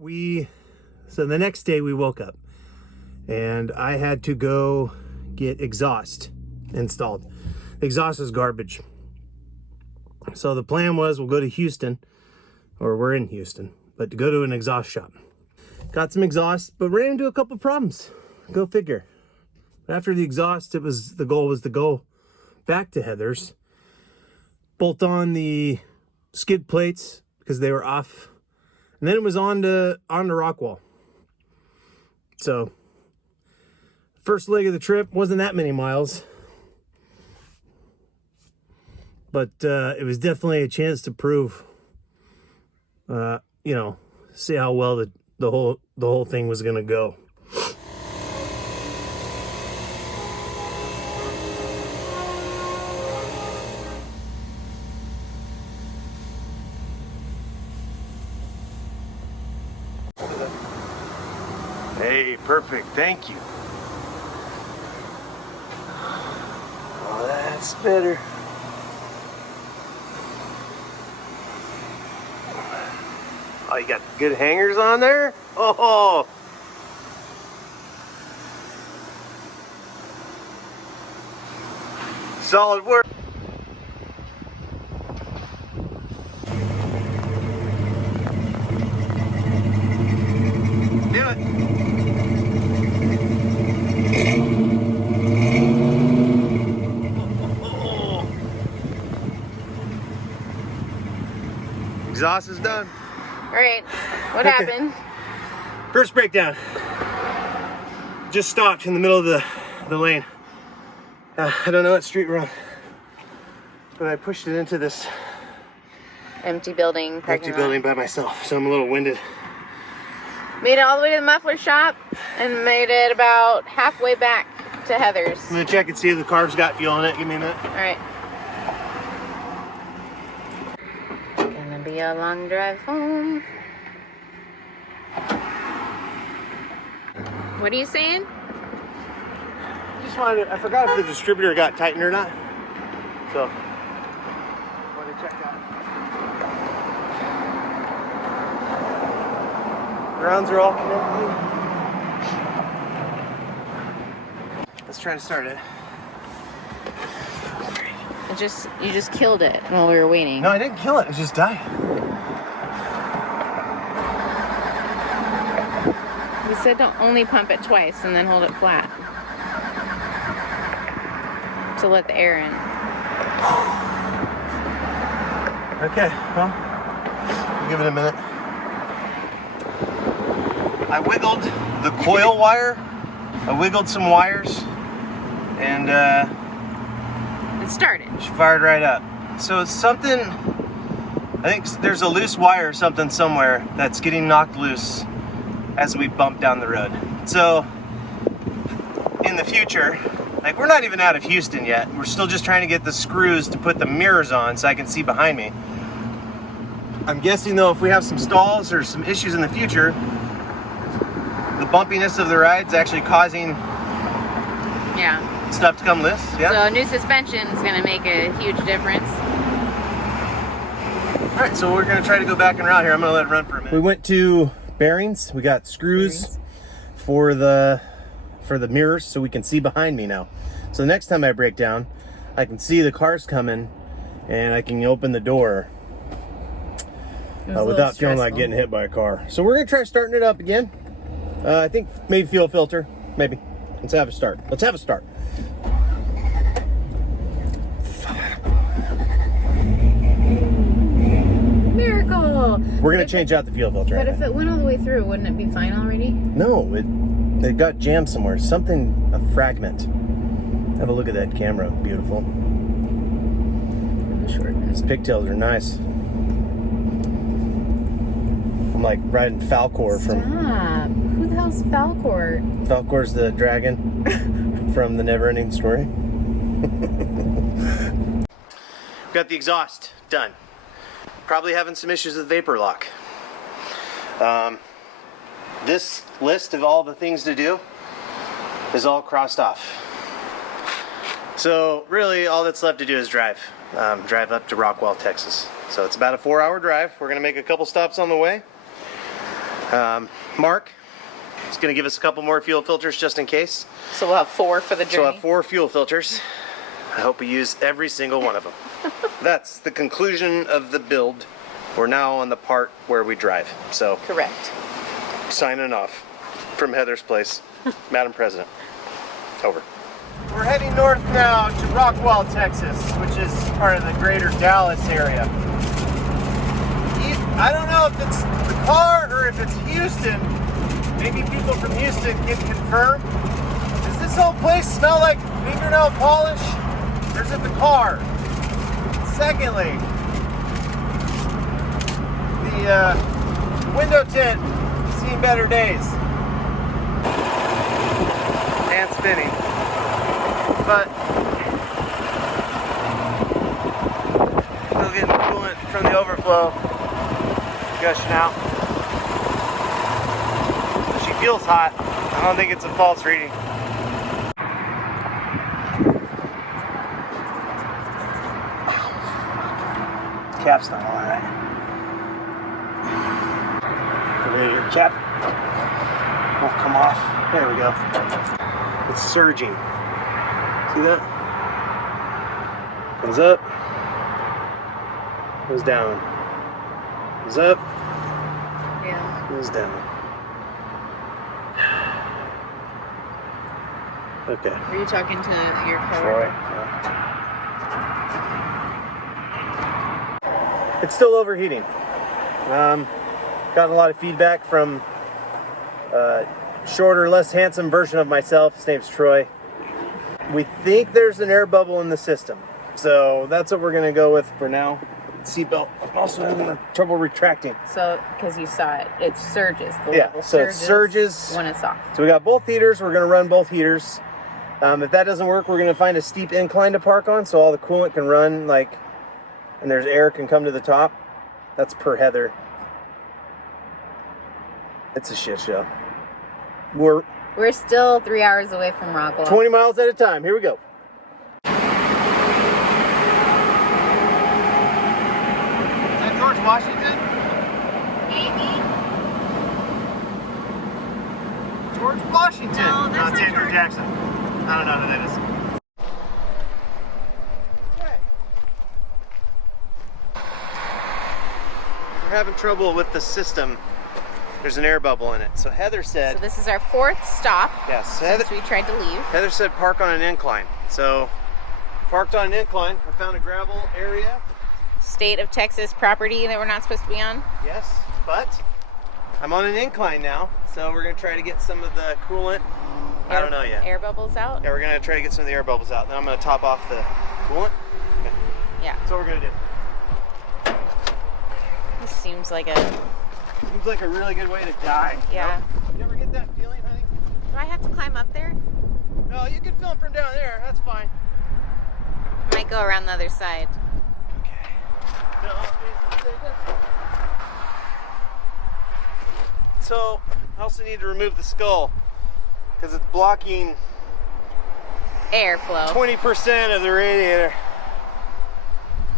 So the next day we woke up and I had to go get exhaust installed. The exhaust is garbage. So the plan was we'll go to Houston, or we're in Houston, but to go to an exhaust shop. Got some exhaust, but ran into a couple problems. Go figure. After the exhaust, the goal was to go back to Heather's, bolt on the skid plates because they were off, and then it was on to Rockwall. So first leg of the trip wasn't that many miles, but it was definitely a chance to prove, you know, see how well the whole thing was gonna go. Hey, perfect, thank you. Oh, that's better. Oh, you got good hangers on there? Oh! Solid work. Do it. Exhaust is done. All right, what happened? First breakdown. Just stopped in the middle of the lane. I don't know what street we're on, but I pushed it into this Empty building. empty building by myself, so I'm a little winded. Made it all the way to the muffler shop and made it about halfway back to Heather's. I'm gonna check and see if the car's got fuel in it. Give me a minute. All right. Gonna be a long drive home. What are you saying? I forgot if the distributor got tightened or not. So, wanted to check that. Grounds are all connected. Let's try to start it. You just killed it while we were waiting. No, I didn't kill it. It just died. You said don't only pump it twice and then hold it flat to let the air in. Okay, well, give it a minute. I wiggled the coil wire. I wiggled some wires, and It started. she fired right up. So it's something, I think there's a loose wire or something somewhere that's getting knocked loose as we bump down the road. So in the future, like we're not even out of Houston yet. We're still just trying to get the screws to put the mirrors on so I can see behind me. I'm guessing though, if we have some stalls or some issues in the future, the bumpiness of the ride's actually causing stuff to come loose. Yeah. So new suspension is going to make a huge difference. All right, so we're going to try to go back and around here. I'm going to let it run for a minute. We went to bearings. We got screws for the mirrors so we can see behind me now. So the next time I break down, I can see the cars coming and I can open the door without feeling like getting hit by a car. So we're going to try starting it up again. I think maybe fuel filter, maybe. Let's have a start. Let's have a start. Miracle! We're going to change out the fuel filter. But if it went all the way through, wouldn't it be fine already? No, it got jammed somewhere. Something, a fragment. Have a look at that camera. Beautiful. These pigtails are nice. I'm like riding Falcor from... Stop. Who the hell's Falcor? Falcor's the dragon from the Neverending Story. Got the exhaust done. Probably having some issues with vapor lock. This list of all the things to do is all crossed off. So really all that's left to do is drive up to Rockwall, Texas. So it's about a 4-hour drive. We're gonna make a couple stops on the way. Mark is going to give us a couple more fuel filters just in case. So we'll have 4 for the journey. So we'll have 4 fuel filters. I hope we use every single one of them. That's the conclusion of the build. We're now on the part where we drive. So correct. Signing off from Heather's place. Madam President. Over. We're heading north now to Rockwall, Texas, which is part of the greater Dallas area. I don't know if it's the car or if it's Houston. Maybe people from Houston can confirm. Does this whole place smell like fingernail polish? Or is it the car? Secondly, the window tint has seen better days. And spinning. But still getting coolant from the overflow gushing out. She feels hot. I don't think it's a false reading. Cap's not alright. Okay, your cap won't come off. There we go. It's surging. See that? Comes up, goes down. Goes up, Yeah. goes down. Okay. Were you talking to your Troy. coworker? Yeah. It's still overheating. Gotten a lot of feedback from a shorter, less handsome version of myself. His name's Troy. We think there's an air bubble in the system. So that's what we're gonna go with for now. Seatbelt also having trouble retracting. So, because you saw it, it surges. The Yeah, level so it surges when it's off. So we got both heaters. We're gonna run both heaters. If that doesn't work, we're gonna find a steep incline to park on so all the coolant can run like, and there's air can come to the top. That's per Heather. It's a shit show. We're still 3 hours away from Rockwall. 20 miles at a time. Here we go. Is that George Washington? Maybe. George Washington. No, that's it's not Andrew George. Jackson. I don't know who that is. Okay. We're having trouble with the system. There's an air bubble in it. So Heather said... So this is our 4th stop. Yes. Since we tried to leave. Heather said park on an incline. So parked on an incline. I found a gravel area. State of Texas property that we're not supposed to be on. Yes, but I'm on an incline now. So we're going to try to get some of the coolant. I don't know yet. Air bubbles out? Yeah, we're going to try to get some of the air bubbles out. Then I'm going to top off the coolant. Okay. Yeah. That's what we're going to do. This seems like a... Seems like a really good way to die. Yeah. You ever get that feeling, honey? Do I have to climb up there? No, you can film from down there. That's fine. Might go around the other side. Okay. So, I also need to remove the skull because it's blocking Airflow. 20% of the radiator.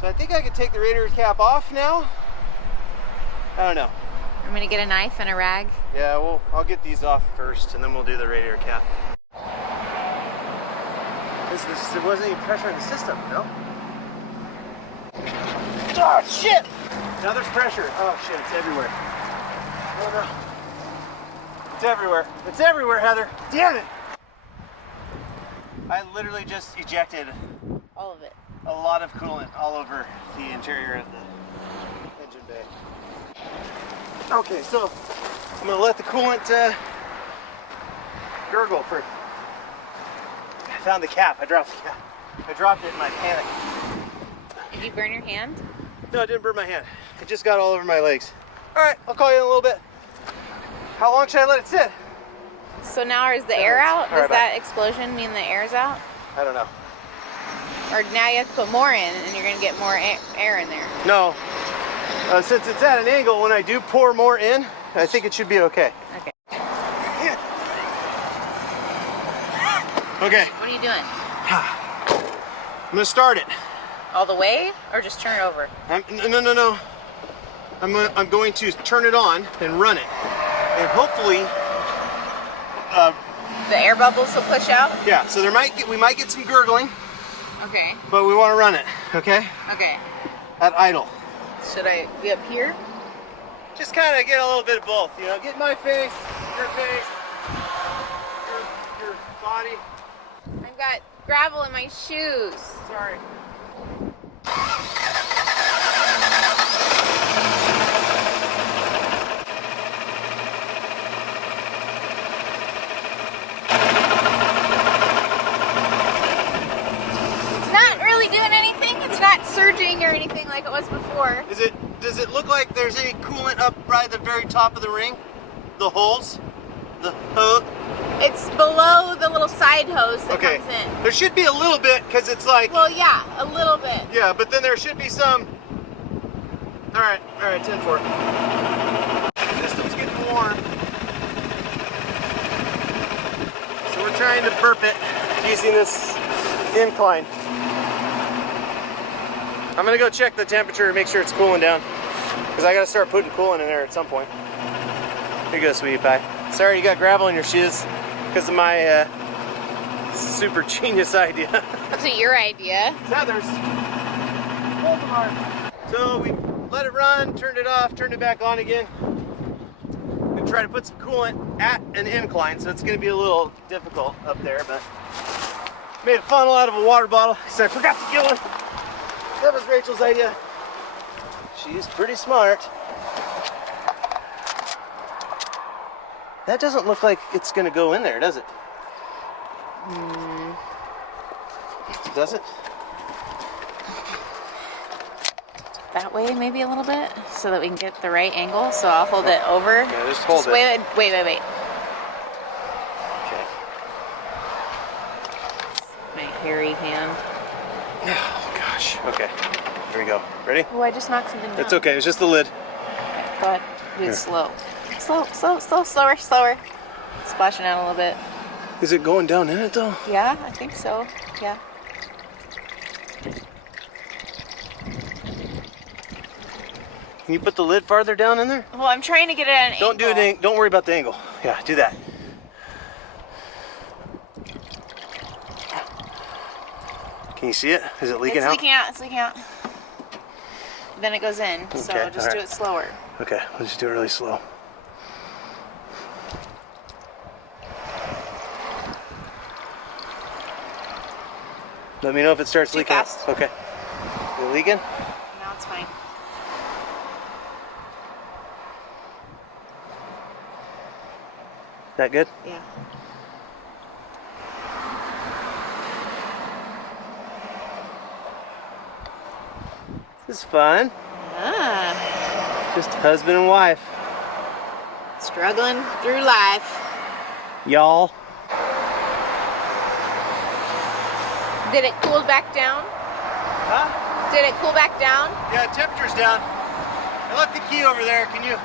So I think I could take the radiator cap off now. I don't know. I'm gonna get a knife and a rag. Yeah, well, I'll get these off first and then we'll do the radiator cap. There wasn't any pressure in the system, no? Oh, shit! Now there's pressure. Oh, shit, it's everywhere. Oh, no. It's everywhere. It's everywhere, Heather. Damn it! I literally just ejected All of it. a lot of coolant all over the interior of the engine bay. Okay, so I'm gonna let the coolant gurgle for... I found the cap. I dropped the cap. I dropped it in my panic. Did you burn your hand? No, I didn't burn my hand. It just got all over my legs. All right, I'll call you in a little bit. How long should I let it sit? So now is the air out? All right, Does that explosion mean the air's out? I don't know. Or now you have to put more in and you're gonna get more air in there? No. Since it's at an angle, when I do pour more in, I think it should be okay. Okay. Okay. What are you doing? I'm gonna start it. All the way or just turn it over? No. I'm going to turn it on and run it. and hopefully The air bubbles will push out? yeah, so we might get some gurgling, Okay. but we want to run it, okay? Okay. At idle. Should I be up here? Just kind of get a little bit of both, you know, get my face, your face, your body. I've got gravel in my shoes. Sorry. It's not really doing anything. It's not surging or anything like it was before. Does it look like there's any coolant up right at the very top of the ring? The holes? The hose? It's below the little side hose that Okay. comes in. There should be a little bit because it's like, Well, yeah, a little bit. yeah, but then there should be some. All right, 10-4. System's getting warm. So we're trying to burp it using this incline. I'm gonna go check the temperature and make sure it's cooling down because I gotta start putting coolant in there at some point. Here you go, sweetie pie. Sorry you got gravel in your shoes because of my super genius idea. That's your idea. Heather's. So we let it run, turned it off, turned it back on again, and try to put some coolant at an incline. So it's going to be a little difficult up there, but made a funnel out of a water bottle because I forgot to get one. That was Rachel's idea. She's pretty smart. That doesn't look like it's going to go in there, does it? Does it? That way, maybe a little bit, so that we can get the right angle. So I'll hold it over. Yeah, just hold it. Wait. Okay. My hairy hand. Oh gosh. Okay. Here we go. Ready? Oh, I just knocked something down. It's okay. It's just the lid. Go ahead. Do it slow. Slower. Splashing out a little bit. Is it going down in it though? Yeah, I think so. Yeah. Can you put the lid farther down in there? Well, I'm trying to get it at an angle. Don't do it. Don't worry about the angle. Yeah, do that. Can you see it? Is it leaking out? It's leaking out. Then it goes in. So Okay, just do alright. it slower. Okay, let's just do it really slow. Let me know if it starts Too leaking out. fast. Okay. Is it leaking? Now it's fine. That good? Yeah. This is fun. Ah, Just husband and wife. struggling through life. Y'all. Did it cool back down? Huh? Did it cool back down? Yeah, temperature's down. I left the key over there. Can you?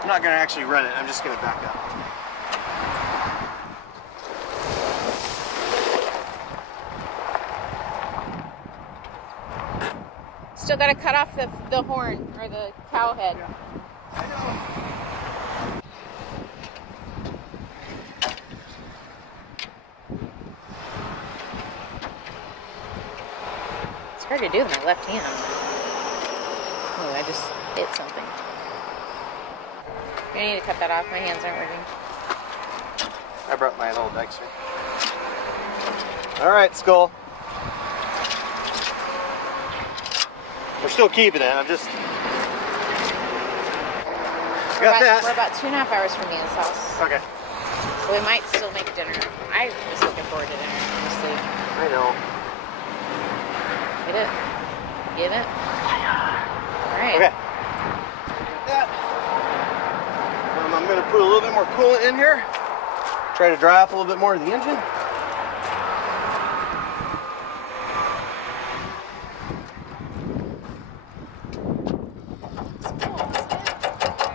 I'm not gonna actually run it. I'm just gonna back up. Still got to cut off the horn or the cow head. I know. It's hard to do with my left hand. Oh, I just hit something. I need to cut that off. My hands aren't working. I brought my little Dexter. All right, Skull. We're still keeping it. I'm just got that. We're about 2.5 hours from Ian's house. Okay. So we might still make dinner. I was looking forward to dinner, honestly. I know. Get it? Get it? All right. Okay. That. I'm gonna put a little bit more coolant in here. Try to dry off a little bit more of the engine.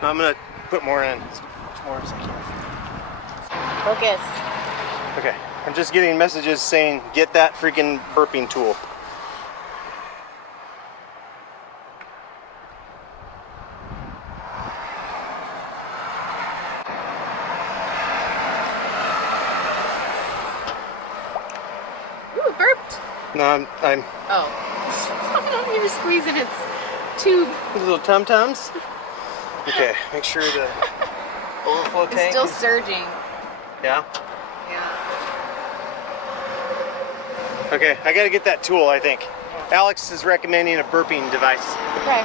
I'm gonna put more in. As much more as I can. Focus. Okay. I'm just getting messages saying, get that freaking burping tool. No, I'm Oh. You're squeezing its tube. these little tum-tums. Okay, make sure the overflow It's tank still is... surging. Yeah? Yeah. Okay, I gotta get that tool, I think. Alex is recommending a burping device. Okay.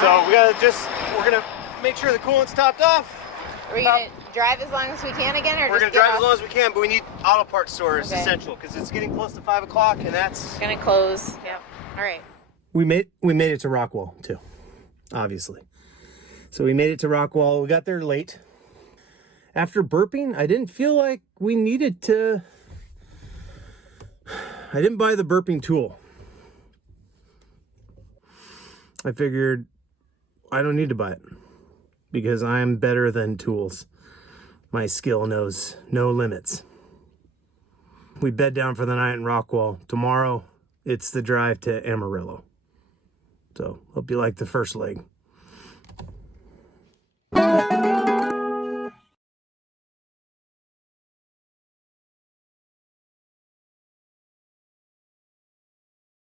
So we're gonna make sure the coolant's topped off. Are we gonna drive as long as we can again, or We're just gonna get drive off? as long as we can, but we need auto parts store is Okay. essential because it's getting close to 5 o'clock, and that's... It's gonna close. Yep. All right. We made it to Rockwall too, obviously. So we made it to Rockwall. We got there late. After burping, I didn't feel like we needed to... I didn't buy the burping tool. I figured I don't need to buy it because I'm better than tools. My skill knows no limits. We bed down for the night in Rockwall. Tomorrow, it's the drive to Amarillo. So, hope you like the first leg.